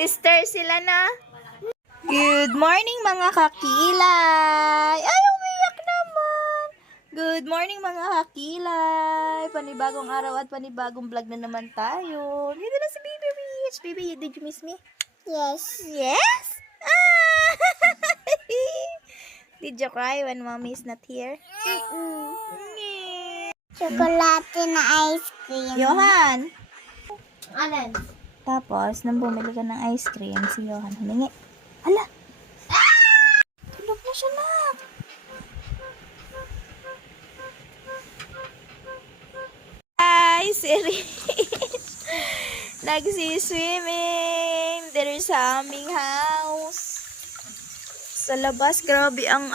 Sister sila na. Good morning mga kakilay. Ay, umiyak naman. Good morning mga kakilay. Panibagong araw at panibagong vlog na naman tayo. Dito na si Baby Rich. Baby, did you miss me? Yes. Yes? Ah! Did you cry when mommy is not here? Chocolate na ice cream. Johan. Anan? Tapos, nang bumili ka ng ice cream, si Johan humingi. Ala! Tulog na siya, nak. Hi, si Rich. Nagsiswimming. There is sa aming house. Sa labas, grabe ang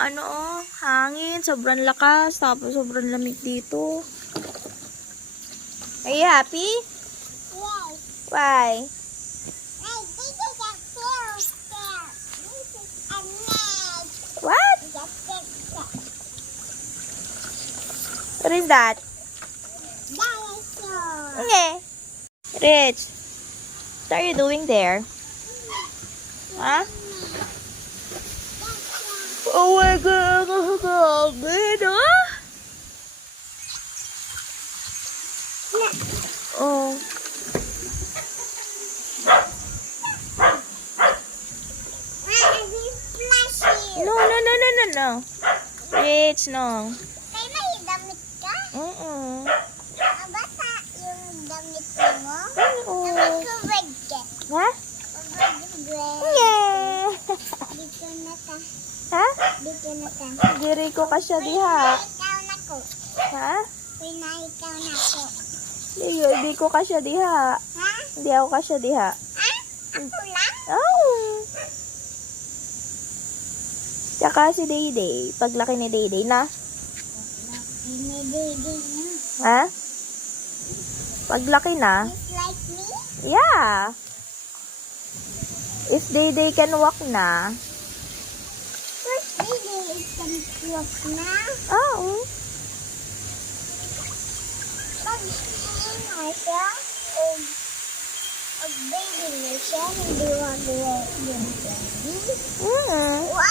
hangin. Sobrang lakas. Tapos, sobrang lamig dito. Are you happy? Yes. Why? Hey, this is a tail scare. This is a neck. What? What is that? Dinosaur. Okay. Rich, what are you doing there? Huh? Oh my God, Oh. No. Rich, no. Kaya may damit ka? Bata yung damit mo? Damit ko red ka. Ha? Red. Yeah. Dito na ka. Ha? Dito na ka. Diri ko kasya diha. Ikaw na ko. Ha? Ikaw na ko. Di ko kasya diha. Ha? Hindi ako kasya diha. Ha? Ako lang? Oh. Tsaka si Dayday. Paglaki ni Dayday na. Dinididi na. Ha? Paglaki na. Just like me? Yeah. If Dayday can walk na. First baby is walk na. Oo. Pag na siya, o baby na siya, hindi wagawa yung baby. Wow!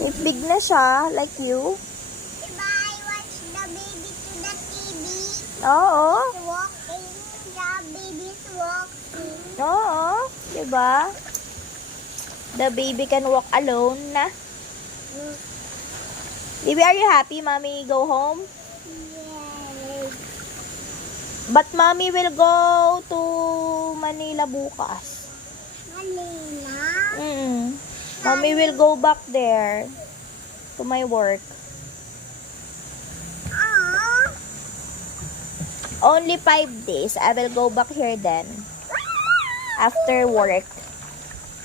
If big na siya, like you. Diba I watch the baby to the TV? Oo. It's walking, the baby's walking. Oo. Diba? The baby can walk alone na. Baby, are you happy mommy go home? Yes. But mommy will go to Manila bukas. Manila? Mommy will go back there to my work. Aww. Only 5 days. I will go back here then. After work.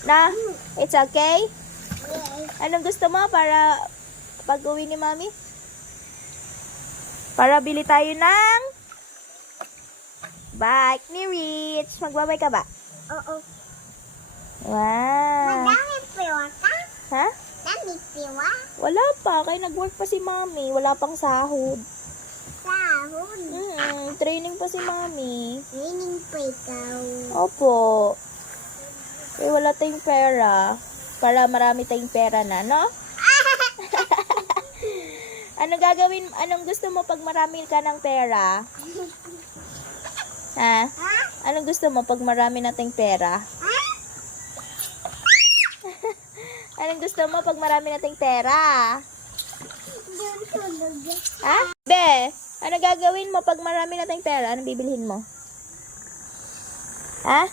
Na? It's okay? Yes. Anong gusto mo para pag-uwi ni mommy? Para bili tayo ng bike ni Rich. Magbabay ka ba? Oo. Wow. Madami piwa ka? Ha? Dami piwa? Wala pa. Kaya nag-work pa si mommy. Wala pang sahod. Sahod? Training pa si mommy. Training pa ikaw. Opo. Kaya wala tayong pera. Para marami tayong pera na, no? Anong gagawin? Anong gusto mo pag marami ka ng pera? Ha? Ha? Anong gusto mo pag marami nating pera? Ha? Anong gusto mo pag marami nating pera? Doon tulog. Ha? Be, anong gagawin mo pag marami nating pera? Anong bibilhin mo? Ha?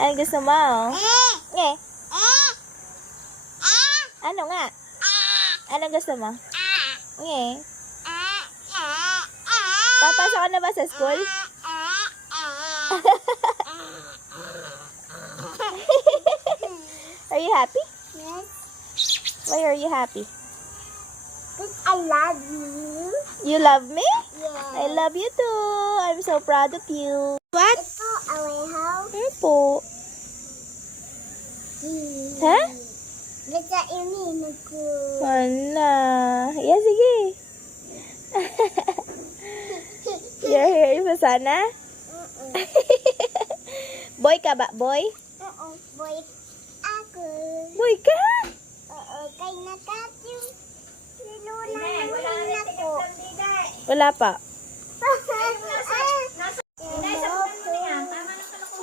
Anong gusto mo? Eh, ano nga? Anong gusto mo? Eh, papasok ka na ba sa school? Are you happy? Yes. Why are you happy? Because I love you. You love me? Yes. I love you too. I'm so proud of you. What? Ito, away house. Ano po? Ha? Basta iniinog ko. Wala. Yeah, sige. You're here sa sana? Boy ka ba, boy? Oo, boy. Ako. Boy ka? Oo, kay nakatyo. Nilunan ako. Wala pa.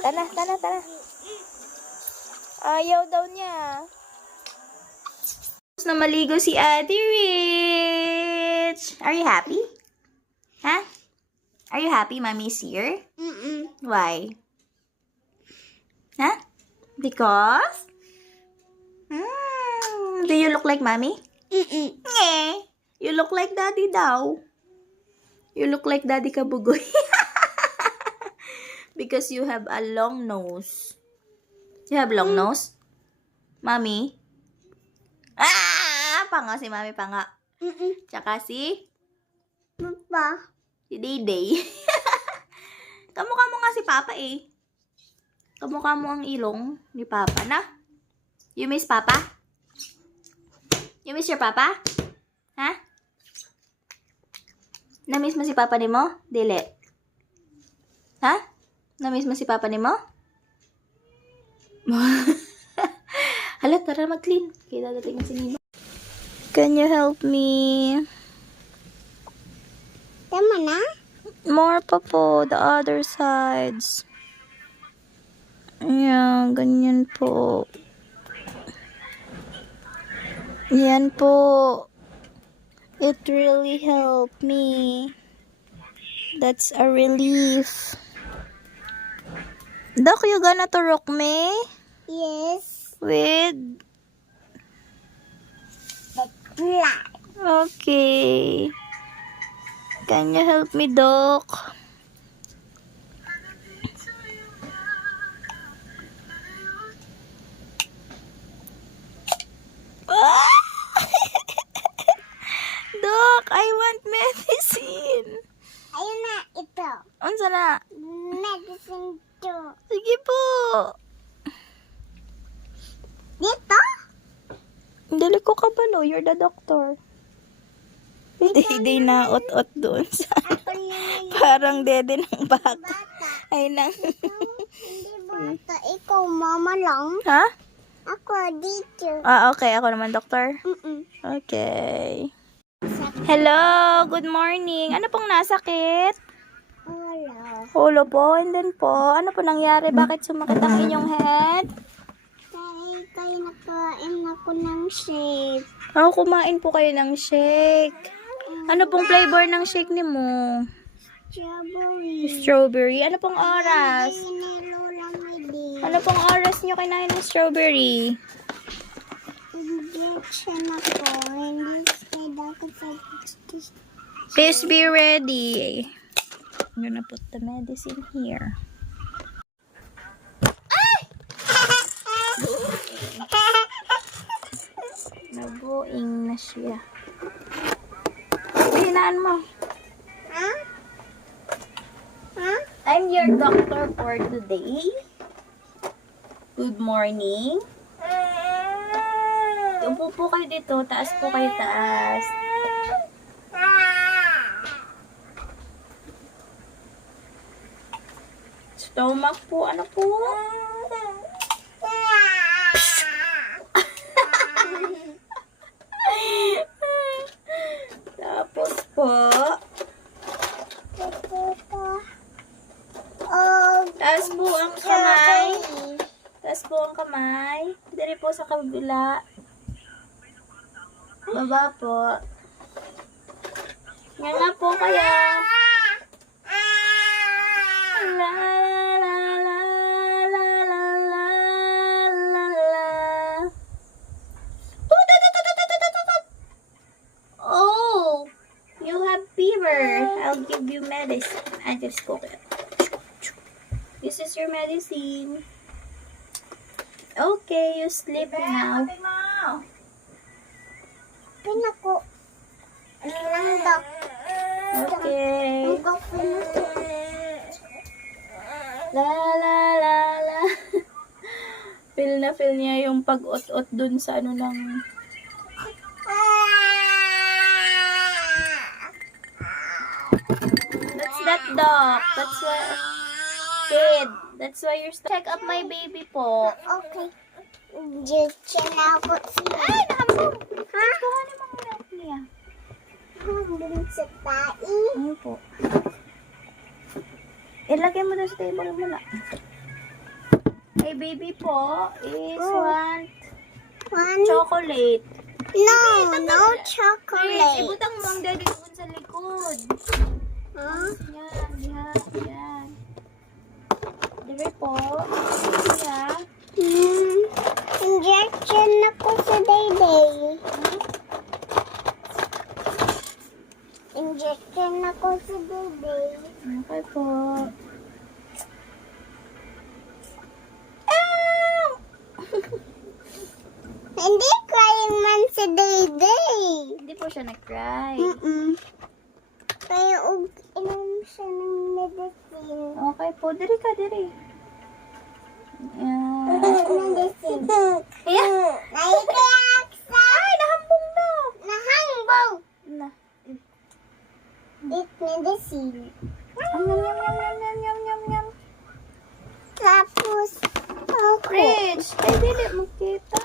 Tara, tara, tara. Ayaw daw niya. Tapos na maligo si Ate Rich. Are you happy? Huh? Are you happy Mommy's here? Why? Huh? Because? Do you look like Mommy? Eh. You look like Daddy daw. You look like Daddy Kabugoy. Because you have a long nose. You have long nose? Mommy? Panga si Mommy, panga. Tsaka si? Papa. Si Day-Day. Kamukha mo nga si Papa eh. Kamukha mo ang ilong ni Papa na. You miss Papa? You miss your Papa? Ha? Na-miss mo si Papa ni mo? Dili. Ha? Na-miss mo si Papa ni mo? Hala, tara mag-clean. Kaya dadating na si Nino. Can you help me? Tama na? More pa po, the other sides. Ayan, ganyan po. Yan po. It really helped me. That's a relief. Doc, you gonna turok me? Yes. With? Black. Okay. Can you help me, Doc? Doc, I want medicine. Ayun na, ito. Unsa na? Medicine to. Sige po. Dito? Dali ko kabalo. You're the doctor. Hindi na ot-ot doon sa Ako naman parang dede ng baka. bata. Ay nang. Hindi bata. Ikaw, mama lang. Ha? Ako, dito. Okay. Ako naman, doctor. Okay. Hello. Good morning. Ano pong nasakit? Wala. Ulo po. And then po, ano po nangyari? Bakit sumakit ang inyong head? Kaya nakain ako ng shake. Kumain po kayo ng shake. Ano pong flavor ng shake ni mo? Strawberry. Strawberry. Ano pong oras? Nilulamig. Ano pong oras nyo kinain ng strawberry? Injection ako. Hindi dapat sa Please be ready. I'm gonna put the medicine here. Nabuing na siya. Hinaan mo. Huh? Huh? I'm your doctor for today. Good morning. Upo po kayo dito. Taas po kayo, taas. Stomach po. Ano po? Tapos po, taas po ang kamay. Taas po ang kamay. Dali po sa kabila. Baba po. Nga nga po kaya. La la la la la la la la. Oh, you have fever. I'll give you medicine. I just spoke it. This is your medicine. Okay, you sleep now. Pinako. Nandok. Okay. Nandok. La la la la. Feel na feel niya yung pag-ot-ot dun sa ano ng... That's that dog. That's what... Kid. That's why you're check up my baby po. Okay. Diyan na ako siya. Ay, nakambong. Ha? Kuhanin mo muna niya. Hambing sa tae. Ano po? Ilagay mo doon sa table muna. Hey, baby po is want One. chocolate. No, no Please, chocolate. ibutang mo ang daddy doon sa likod. Huh? Yan. Dire po. Yeah. Injection ako sa day-day. Injection ako sa day-day. Okay po. Hindi crying man sa day-day. Hindi po siya nag-cry. Kaya inom siya ng medicine. Okay po. Dire ka, dire. Yan. Medicine. Yeah. Naikiaksa. Ay, nahambong na. Nahangbong. Na. Eat medicine. Yum. Tapos, ako. Rich, ay dili magkita.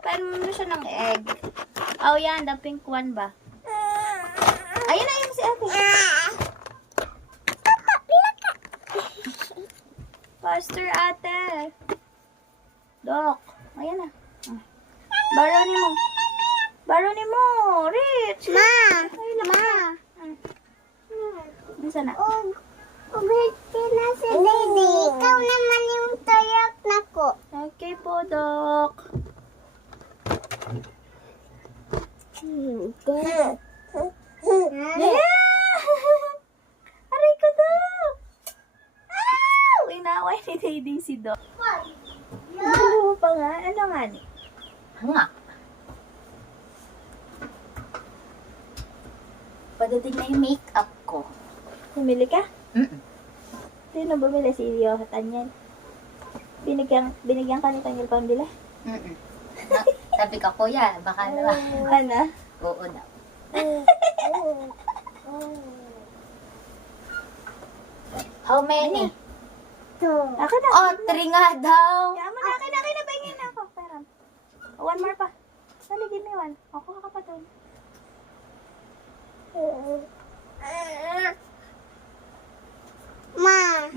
Paano mo siya ng egg? Oh, yan, the pink one ba? Ayun na, ayun si ate. Faster, ate. Dok, ayan na. Baroni mo, Rich. Ma! Ay, laki. Ma! Isa na. Uberti na si Dede. Ikaw naman yung tayak na ko. Okay po, Dok. Aray ko, Dok. Inaway ni Daddy si Dok. Ano pa nga? Ano nga ni? Hanga. Pagdating na yung makeup ko. Bumili ka? Mm-mm. Sino bumili? Si Yohatan yan. Binigyan ka ni Tanyel pambili? Mm-mm. Sabi ka, kuya, baka naman. Ano? Oo daw. How many? Akin na. Oh, 3 nga daw. Yaman na, akin na. Pahingin na ako. Pera. One more pa. Saligin na yun. Ako ka pa doon. Ma,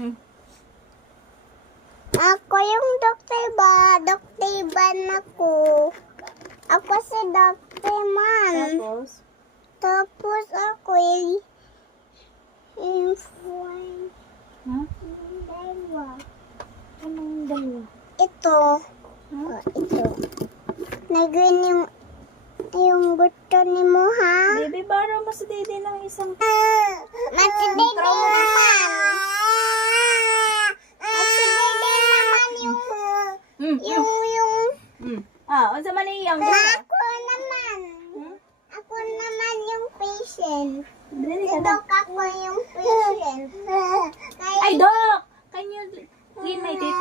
ako yung Dr. Dr. Ban ako. Ako si Dr. Man. Tapos? Tapos ako yung friend. Huh? Dalawa. Anong dalawa? Ito. Ito. Nagwin yung buto ni mo, ha? Baby, baro mo sa Dede ng isang... Matibay naman. Matibay naman yung Unsa man iyang Ako naman. Ako naman yung patient. Dili ka Ito na. ako yung patient. Ay, Doc! Can you clean my teeth?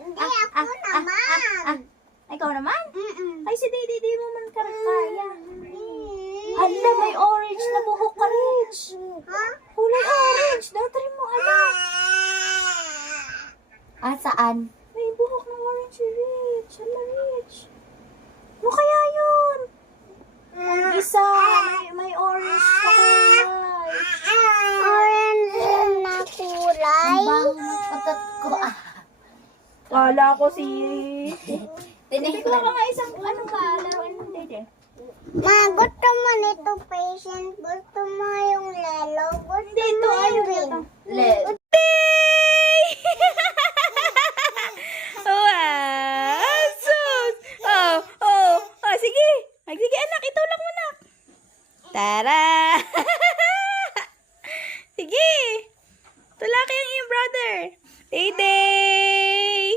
Hindi ako naman. Ikaw naman? Mm-mm. Ay, si Dede, di mo man kaya. Hala, may orange na buhok ka, Rich. Ha? Kulay orange. Datry mo, ala. Saan? May buhok ng orange, Rich. Hala, Rich. Ano kaya yun? Isa, may orange na kulay. Orange na kulay. Ang bango ng kagat ko. Kala ko si... Hindi ko Tinikman. pa nga isang ano ba, laruin mo, Dede. Ma, gusto mo nito patient? Gusto mo yung lelo? Gusto Dito, mo ayun yung na ring? to. Let. Wow! Sus! Sige! Sige, anak. Itulak mo, nak. Tara! Sige! Tulak yung iyong brother. Day-day!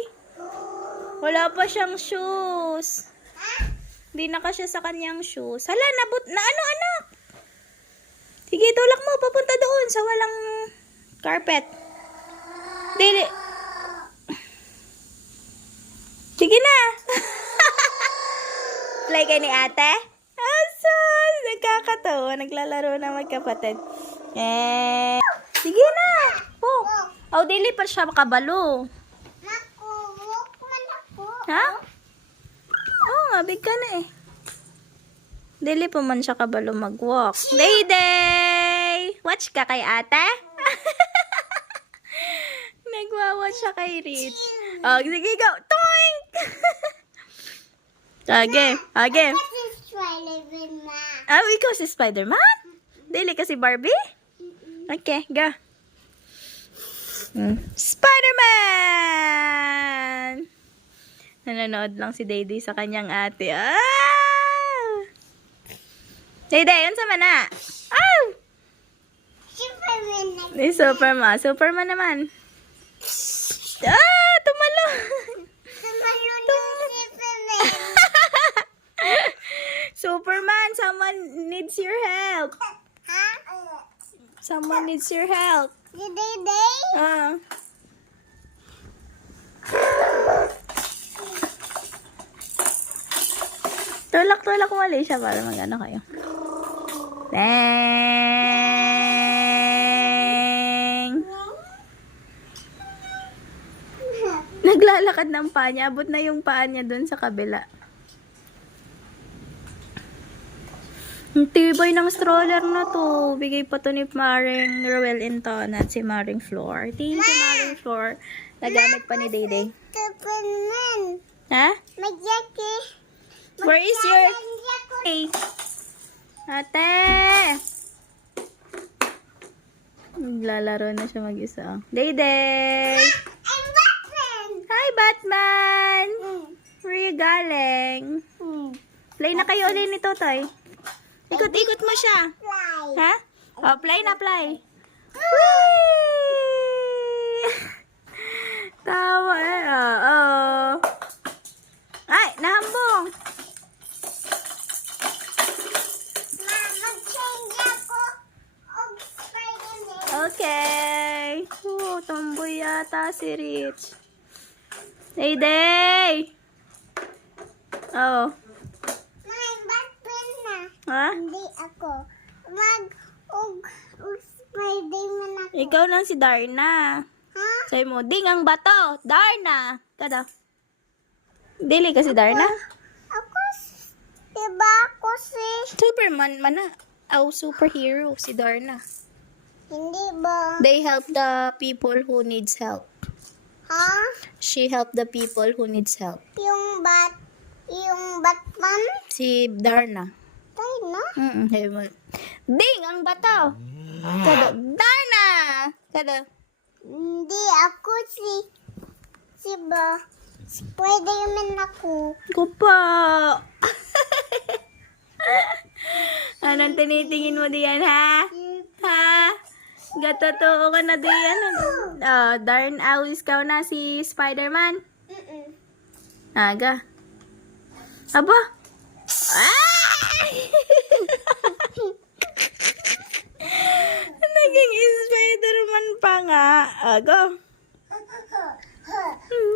Wala pa siyang shoes. Hindi na siya sa kanyang shoes. Hala, na ano, anak? Sige, tulak mo. Papunta doon sa walang carpet. Dili. Sige na. Play ka ni ate? Asos! Nagkakatawa. Naglalaro na magkapatid. Eh, sige na. Oh, oh dili pa siya makabalo. Nakuwok man ako. Ha? Oo nga, big ka na eh. Dili pa man siya kabalo mag-walk. Day! Watch ka kay ate? Nagwa-watch siya kay Rich. Oh, sige, go. Toink! Age. This is Spider-Man. Ah, ikaw si Spider-Man? Dili ka si Barbie? Okay, go. Spider-Man! Nanonood lang si Dayday sa kanyang ate. Dayday, yun sa mana. Ah! Superman na. Ni Superman. Superman naman. Tumalon. Tumalon ng Superman. Superman, someone needs your help. Ha? Someone needs your help. Si Day? Tulak-tulak mali siya para mag-ano kayo. Dang! Naglalakad ng paa niya. Abot na yung paa niya dun sa kabila. Ang tibay ng stroller na to. Bigay pa to ni Maring Roel Inton at si Maring Floor. Thank you, Maring Floor. Nagamit pa ni Dayday. Superman. Ha? May Jackie. Where is your... Hey. Ate! Naglalaro na siya mag-isa. Dayday! I'm Batman. Hi, Batman! Where you galing? Play na kayo ulit ni Totoy. Ikot-ikot mo siya. Fly. Ha? Oh, play na, play. Whee! Tawa eh. Oo. Ay, nahambong. Mag-change ako. Og Spider-Man. Okay. Tomboy yata si Rich. Dayday! Oh. May Batman na. Ha? Hindi ako. Og Spider-Man ako. Ikaw lang si Darna. Ha? Say mo, ding ang bato. Darna. Kada. Dili ka si Darna? Ako, diba ako si... Superman man na. Oh, superhero si Darna. Hindi ba? They help the people who needs help. Ha? She helped the people who needs help. Yung Batman? Si Darna. Tayo na? Sabi mo, ding ang bato. Kada. Darna. Kada. Hindi ako si ba? Spider-Man ako. Ko pa. Anong tinitingin mo diyan, ha? Ha? Gatotoo ka na diyan. Darn awis ka na si Spider-Man. Aga. Aba. Ay! Naging Spider-Man pa nga. Aga.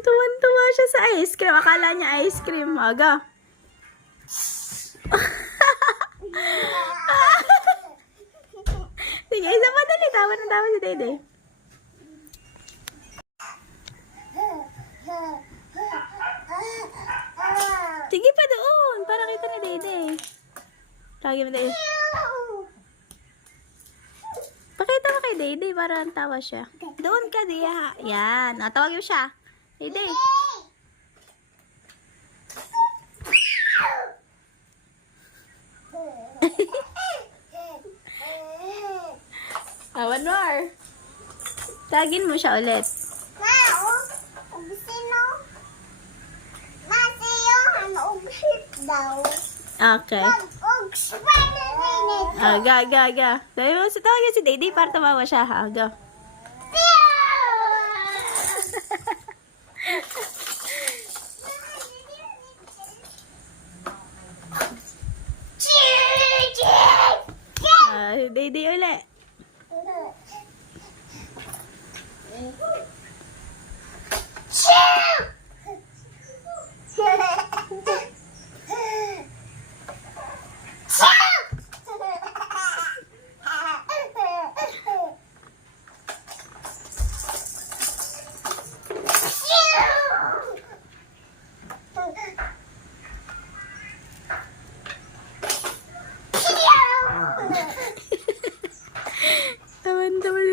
Tuwan-tuwa siya sa ice cream. Akala niya ice cream. Aga. Sige, isa pa dali. Tawa na tawa si Dayday. Sige pa doon. Para kita ni Dayday. Tawagin mo Dayday. Pakita mo kay Dayday para ang tawa siya. Doon ka, Dia. Yan. Tawagin mo siya. Dayday. One more. Tagin mo siya ulit. Okay. Ga. Tawagin si Dayday para tumawa siya. Ga. Dayday ulit.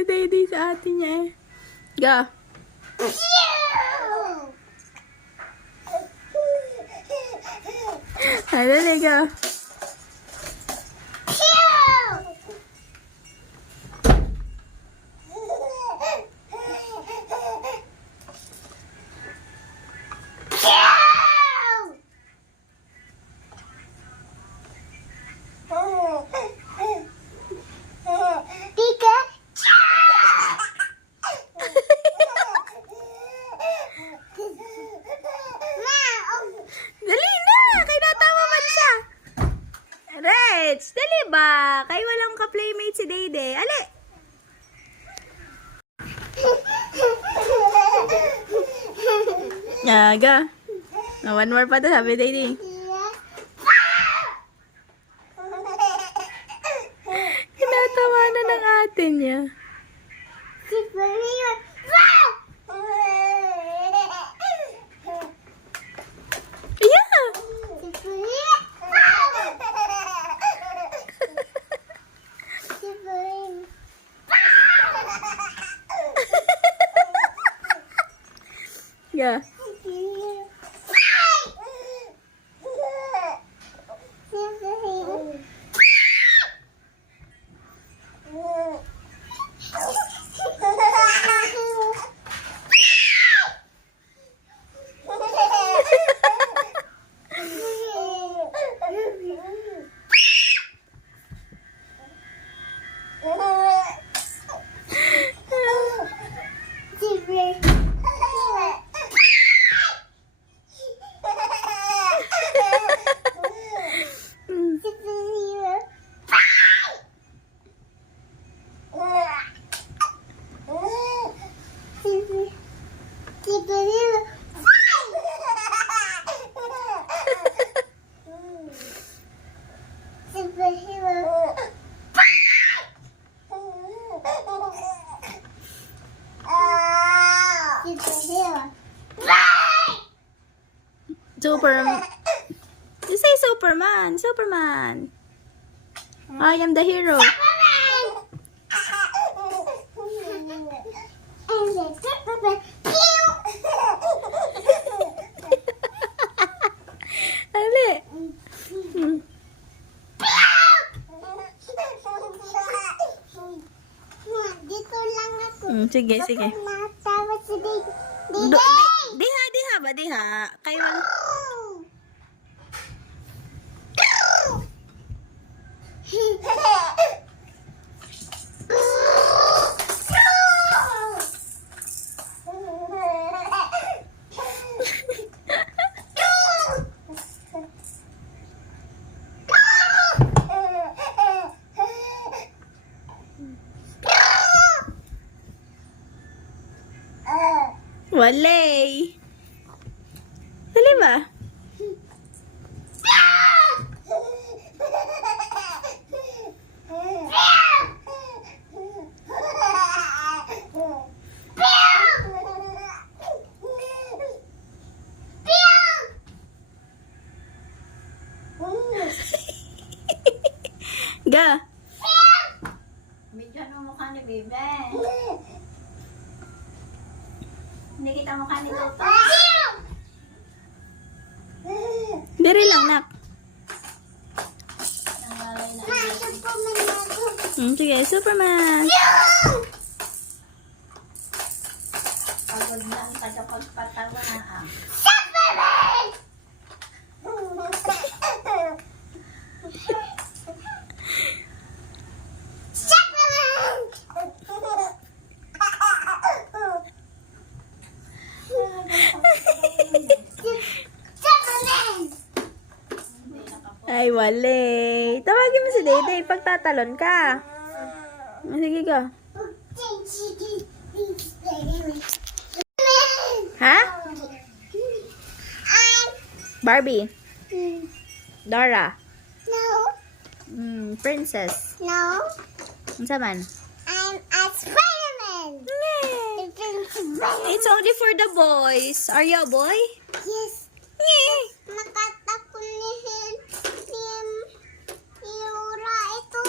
si Day sa ate niya eh. Go. Ay, dali, go. Tika. Dali na! Kay natawa man siya. Rich, dali ba? Kay walang ka-playmate si Dayday. Ali! Aga. One more pa to, sabi Dayday. Kinatawa na ng ate niya. Yeah! Yeah. Superman. You say Superman. Superman. I am the hero. Ali. Dito lang ako. Sige, sige. Natawa si Diha ba? Diha. Kayo lang. Walay. Dali ba? Ga. Medyo ano mukha ni Bebe? Hindi kita mukha ni Toto. Diri lang, nak. Nangalay na. Sige, Superman. Pagod na ang tagapagpatawa. Ay, wale. Tawagin mo si Dayday pagtatalon ka. Sige ka. Ha? Barbie. Dora. No, Princess. no, Unsa man? I'm a Spider-Man. Yay. It's only for the boys. Are you a boy? Yes, Yay. nakatakunihin ni Yura ito.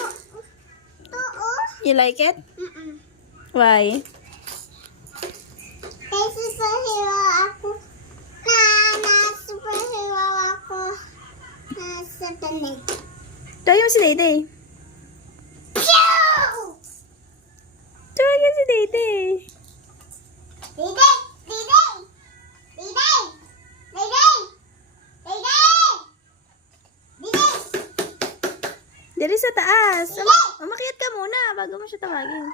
Ito, oh. You like it? Mm-mm. Why? Kay superhero ako. Na superhero ako. Sa tanig. Tayo si Dayday. Pew! Tayo si Dayday. Diday! Diday! Diday! Diday! Diday! Diday! Diri sa taas. Umakyat ka muna bago mo siya tawagin.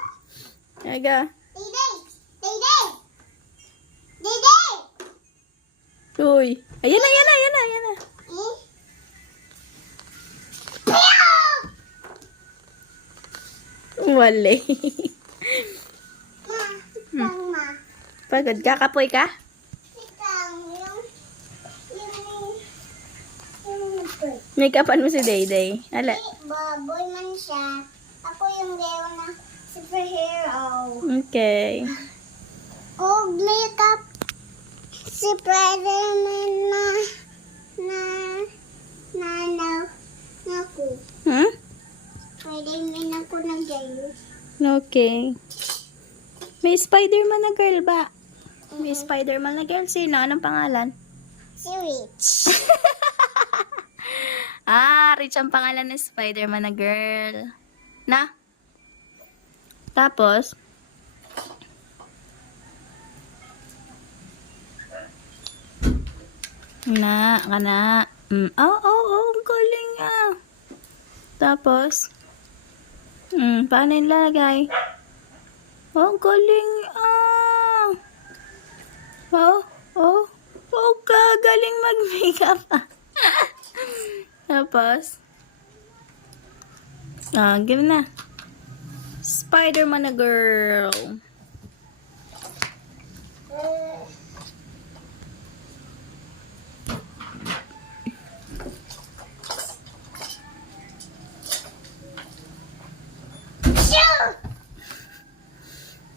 Aga. Diday! Diday! Diday! Uy. Ayan na, ayan na, ayan na, ayan na. Eh? Wale. Ma, itang ma. Pagod ka? Kapoy ka? Itang yung Make-upan mo si Dayday. Ala. baboy man siya. Ako yung leon na superhero. Okay. Oh, makeup si Spider-Man na ako. Hmm? Spider-Man ako ng gayo. Okay. May Spider-Man na girl ba? May Spider-Man na girl. Sino? Anong pangalan? Si Rich. Rich ang pangalan ng Spider-Man na girl. Na? Tapos? Kana. Ang galing ah. Tapos? Paano yung lalagay? Ang galing ah. Galing mag-makeup ah. Tapos? Give na. Spider-Man na girl.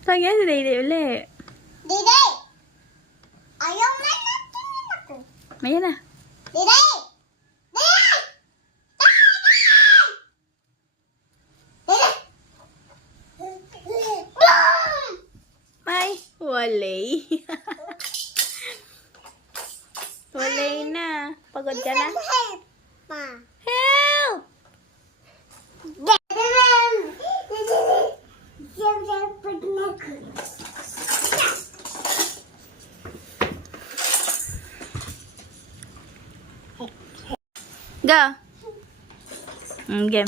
Tagyan si Dayday uli. Diday! Ayaw na natin ako. Maya na. Diday! Diday! Diday! Boom! May. Walay. Walay na. Pagod ka na? Help! Ma. Help! Go. Game.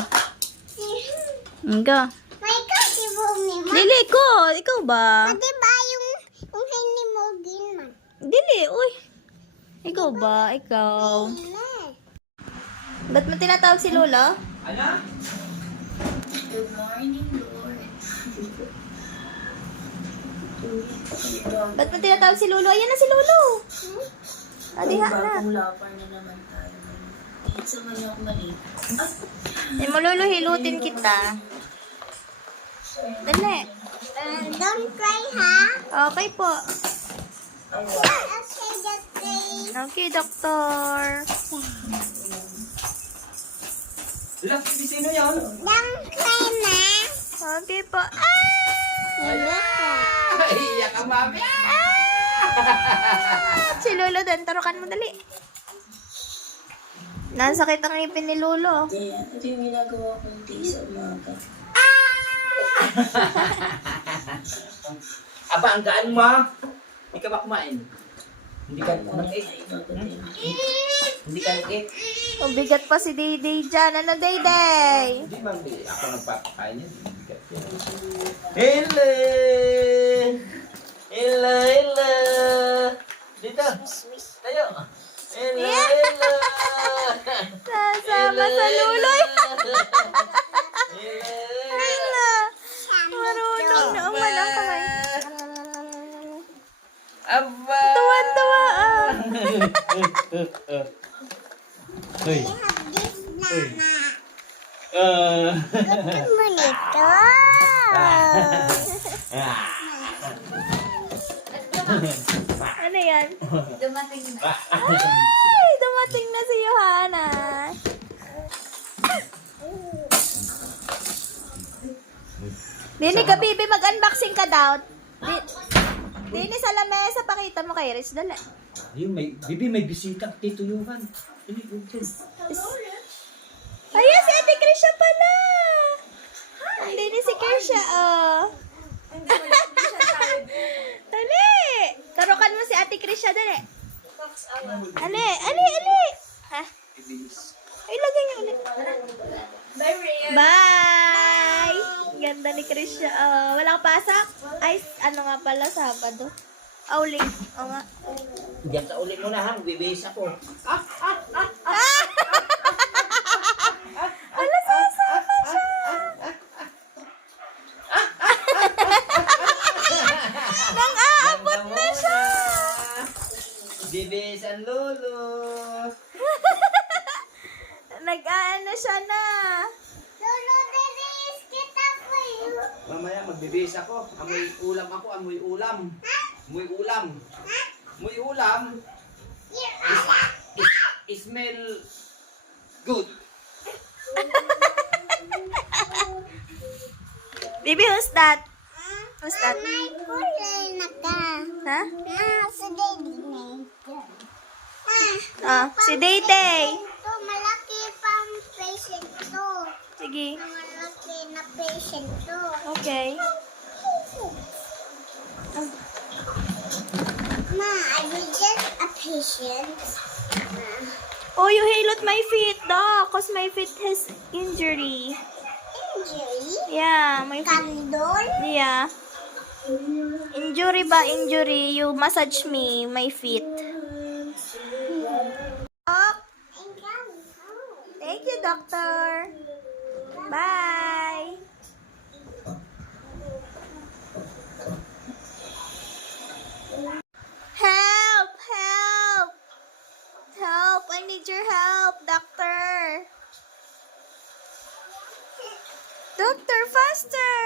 Go. May kasi bumi mo. Dili ko. Ikaw ba? Pati ba yung hindi mo man? Dili. Uy. Ikaw ba? Ikaw. Ba't mo tinatawag si Lolo? Ano? Good morning, Lord. Ba't mo tinatawag si Lolo? Ayan na si Lolo. Adiha na. lapar na naman tayo. Isa man ako mali. Eh, Lolo, hilutin kita. Dali. Don't cry, ha? Okay po. Okay, just cry. Okay, doktor. Wala, sino yan? Don't cry, ma. Okay po. Iyak ang mami. Si Lolo, dan tarukan mo dali. Nasakit ang ngipin ni Lolo. Ito yung ginagawa kong tea sa umaga. Aba, ang gaan mo. Hindi ka ba kumain? Hindi ka nag-eat? Hindi ka nag-eat? Ang bigat pa si Dayday dyan. Ano, Dayday? Hindi, mami. Ako nagpapakain yan. Bigat yan. Hello! Hello, hello! Dito. Tayo. Hello, hello! Sasama sa Lolo. Hello. Marunong na ang walang kamay. Aba! Tuwan-tuwa ah. Hoy. I have this, mama. Uh, Bonito. Ano yan? Dumating na. Ay, dumating na si Johanna. Dini ka, Bibi, mag-unboxing ka daw. Dini sa lamesa, pakita mo kay Rich. Dali. Ayun, Bibi, may bisita. Tito Johan. Dali, dali. Ayan, si Ate Krisha pala. Dini si Krisha, oh. Dali. Tarukan mo si Ate Krisha, dali. Ali. Ha? Ay, lagay niyo ulit. Bye! Ganda ni Krisha. Walang pasok? Ay, ano nga pala, Sabado. Ulit. O nga. Diyan sa ulit mo na, ha? Bibihis ako. Wala, sasama siya. Nang-aabot na siya. Bibihis ang lolo. Nag-aano siya na. Lolo, bilis kita po yun. Mamaya magbibihis ako. Amoy ulam ako, amoy ulam. Amoy ulam. Amoy ulam. Smell good. Bibi, who's that? Who's that? May kulay na ka. Ha? Sa daddy na ito. Si Day-Day. Ito, malaki pang patient to. Sige. Malaki na patient to. Okay. Ma, are you just a patient? Oh, you healed my feet, Doc. Cause my feet has injury. Injury? Yeah, my feet. Kandol? Yeah. Injury ba? Injury. You massage me, my feet. Oh, thank you, doctor. Bye. Help! Help! Help! I need your help, doctor. Doctor, faster!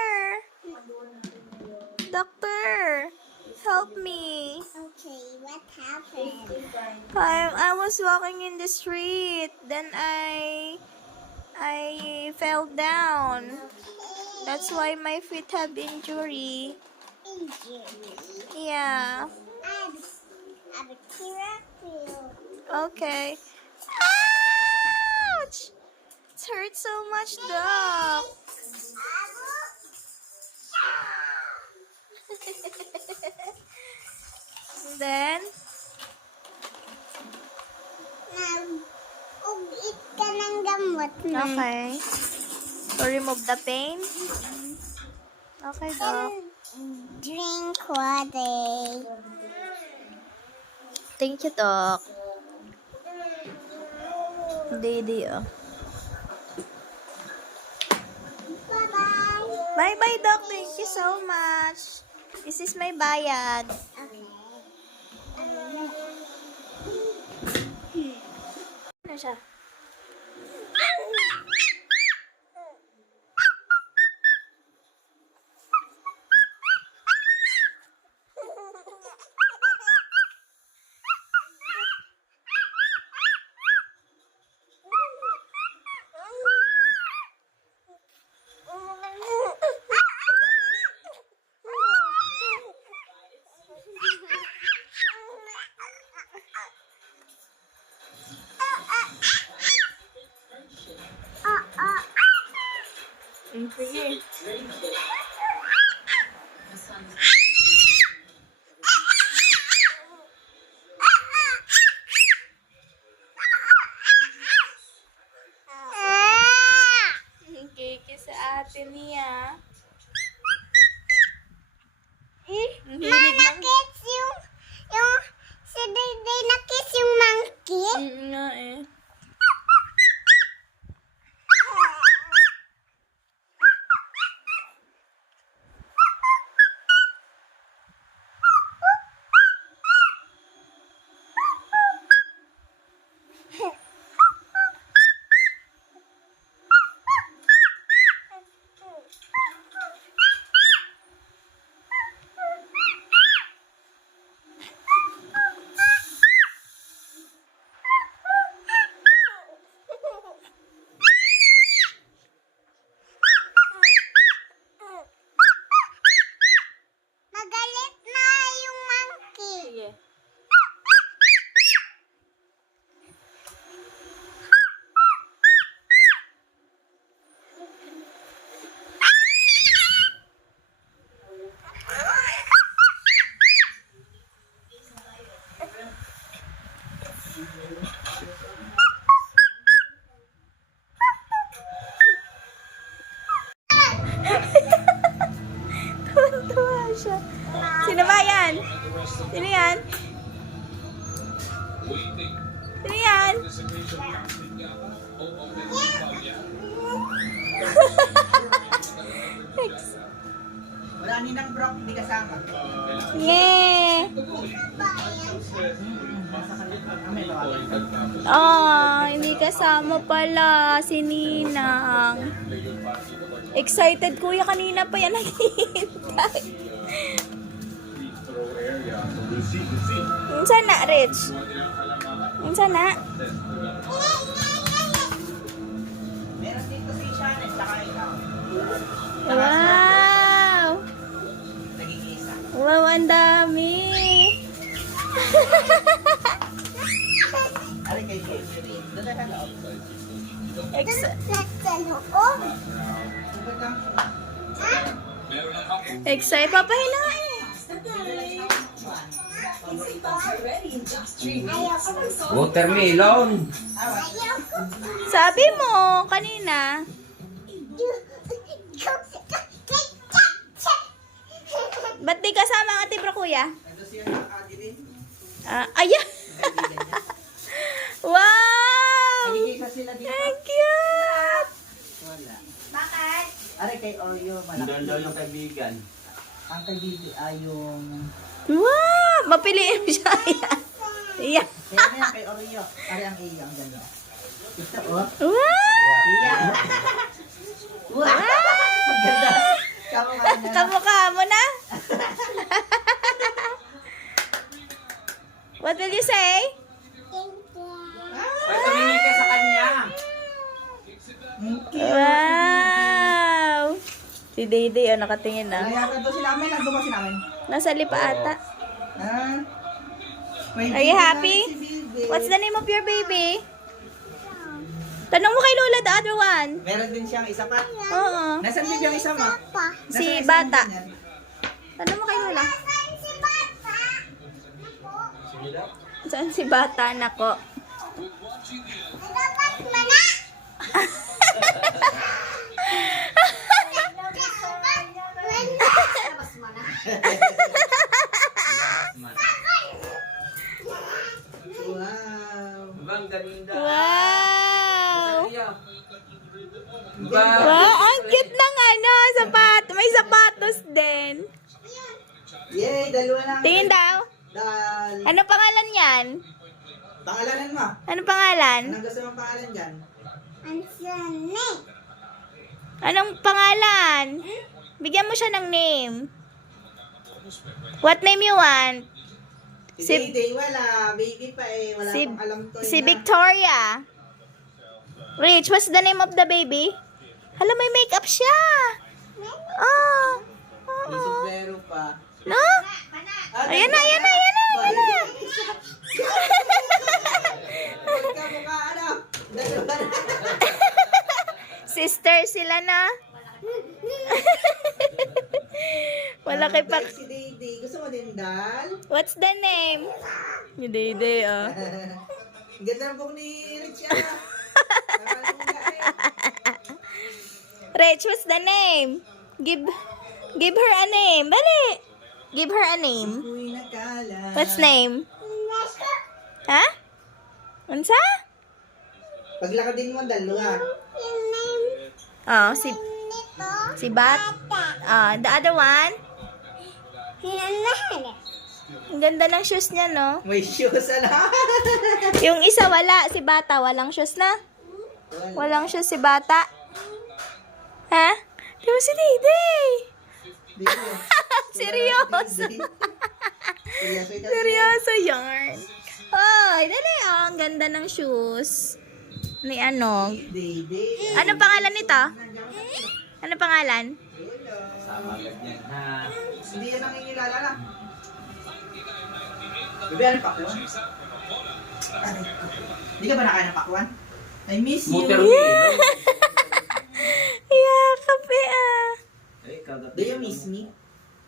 Doctor, help me. Okay, what happened? I was walking in the street, then I fell down. That's why my feet have injury. Injury. Yeah. I'm a therapy. Okay. Ouch! It hurts so much, Doc. Then, Ug-it ka ng gamot na. okay. To remove the pain. Okay, Doc. Drink water. Thank you, Doc. Didi, oh. Bye-bye. Bye-bye, Doc. Thank you so much. This is my bayad. Okay. Ano siya? Sige. Kiki sa atin niya. Ang hilig ng... Nakits yung si Dayday nakits yung monkey. Nga eh. Tuwa siya. Sino ba yan? Sino yan? Sino yan? Wala ninang Brock, hindi kasama. Yeah. Oh, hindi kasama pala si Ninang. Excited kuya, kanina pa yan naghihintay. Unsa na, Rich? Unsa na? Meron dito si Shannon, saka ikaw. Wow! Naging isa. Wow, ang dami! Ari kay Jerry. Doon na loob. Nasa loob. Subad lang. Excited. Papahinga eh. Watermelon. Sabi mo kanina. Ba't di kasama ang ate bro kuya? Ando siya ng Adeline. Ayan! Wow! Nagigisa sila dito. Ang cute! Wala. Bakit? Ari kay Oreo, malaki. Doon daw yung kaibigan. Ang kaibigan ay yung... Wow! Mapiliin mo siya. Ayan. Kaya na yan kay Oreo. Ari ang iyo, ang ganda. Ito oh. Wow! Iya. Wow! Ang ganda. Kamukha na. Kamukha mo na? What will you say? Ay, tumingin ka sa kanya. Wow! Si Dayday, nakatingin na. Layatan to sila amin. Nagbuka sila amin. Nasa lipa ata. Ah. May Are you baby happy? na si baby. What's the name of your baby? Tanong mo kay Lola, the other one. Meron din siyang isa pa. Oo. Nasaan din yung isa mo? Si Nasaan isang Bata. ganyan? Tanong mo kay Lola. Si Bata. Saan si Bata, nako? Dapat mana? Wow. Bang, ganda. Wow! Bang. Wow, ang cute ng ano, may sapatos din. Yay, dalawa lang. Tingin daw. Ano pangalan yan? Pangalanan mo. Ano pangalan? Anong gusto mong pangalan dyan? Ang sanay. Anong pangalan? Bigyan mo siya ng name. What name you want? Si Si- Day, wala. Baby pa eh. Wala Si, pang alam to. si Victoria. Rich, what's the name of the baby? Hala, may makeup siya. Oh. May sombrero pa. No? Ayan na, ayan na, ayan na, ayan na. Magkamukha ano? Dalawa na. Sister sila na. Malaki pa. Si Day. Gusto mo din, Dal? What's the name? Ni Dayday, ah. Ang ganda ng buhok ni Rich ah. Nakalungga eh. Rich, what's the name? Give her a name. Dali. Give her a name. Uy, nakala. What's name? Ha? Unsa? Paglakadin mo, dalawa. Oh, Nito. si Bat. The other one. Hinanahan. Ang ganda ng shoes niya, no? May shoes ala. Yung isa wala, si Bata, walang shoes na. Walang shoes si Bata. Ha? Di ba si Dayday? Seryoso. Seryoso ikaw. Seryoso yarn. Ay, dali, oh, ang ganda ng shoes. Ni ano? Day. Anong pangalan nito? Anong pangalan? Sama agad yan, ha? Hindi yan ang inilala na. Bebe, ano pakwan? Aray ko. Hindi ka ba nakain ng pakwan? I miss you. Watermelon. Yakap ah. Ay, kagat. Do you miss me?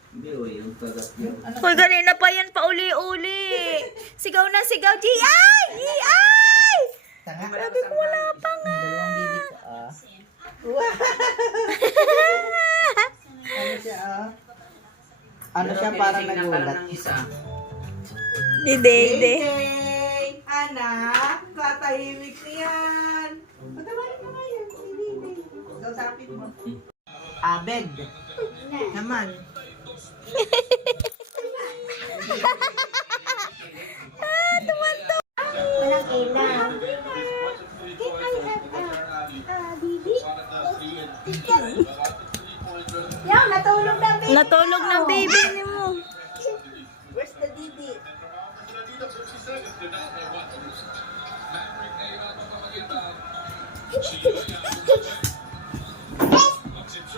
Hindi, o, yung kagat yun. Hoy, ganina pa yan, pauli-uli. Sigaw na sigaw, G.I. G.I. Tanga. Sabi mo wala pa nga. Dalawang baby ko ah. Wow! Ano siya ah? Ano siya parang nagulat. ng isa. Di Dede. Hey, anak, tatahimik niyan. Patawarin mo ngayon, si Dede. Kausapin mo. Abed. Naman. Walang ilaw. Yaw, natulog na baby. Natulog na baby ni mo. Where's the Didi?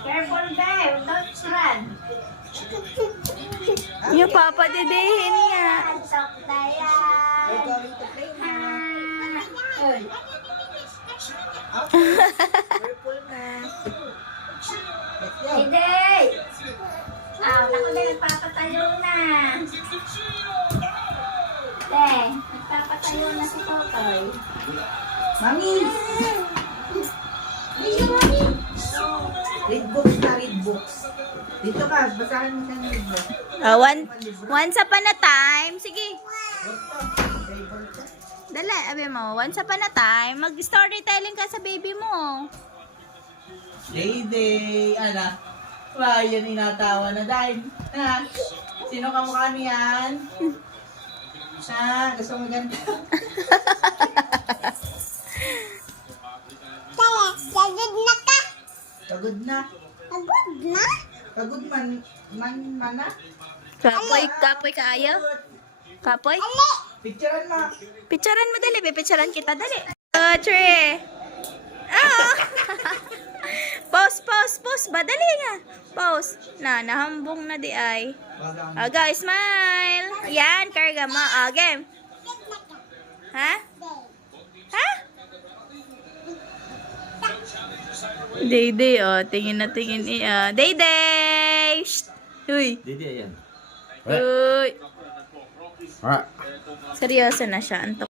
Careful, babe. Don't run. Yung papa dedehin niya. Antok na We're yan. going to play now. Uy. Purple na. Let's go. Hindi. Naku na, nagpapatayo na. Nagpapatayo na si Totoy. Mami! Read books na, read books. Dito ka, basahin mo siya ng libro. Once upon a time. Sige. Table ka. Dali, abi mo. Once upon a time, mag-storytelling ka sa baby mo. Day, ala. Wah, yan inatawa na dahil. Ha? Sino ka mukha niyan? Ha? Gusto mo ganito? Kaya, sagad na ka. Pagod na. Agad na? Pagod man na. Kapoy kaayo? Kapoy? Picturean mo. Picturean mo dali, be. Picturean kita dali. 3. Ah! Pause ba? Dali nga. Pause. Nahambong na di ay. Wag ang- Guys, smile. Yan, karga mo. Game. Ha? Ha? Day, tingin na tingin Day! Shh! Uy! Didi, ayan. Uy! Seryoso na siya. Antok.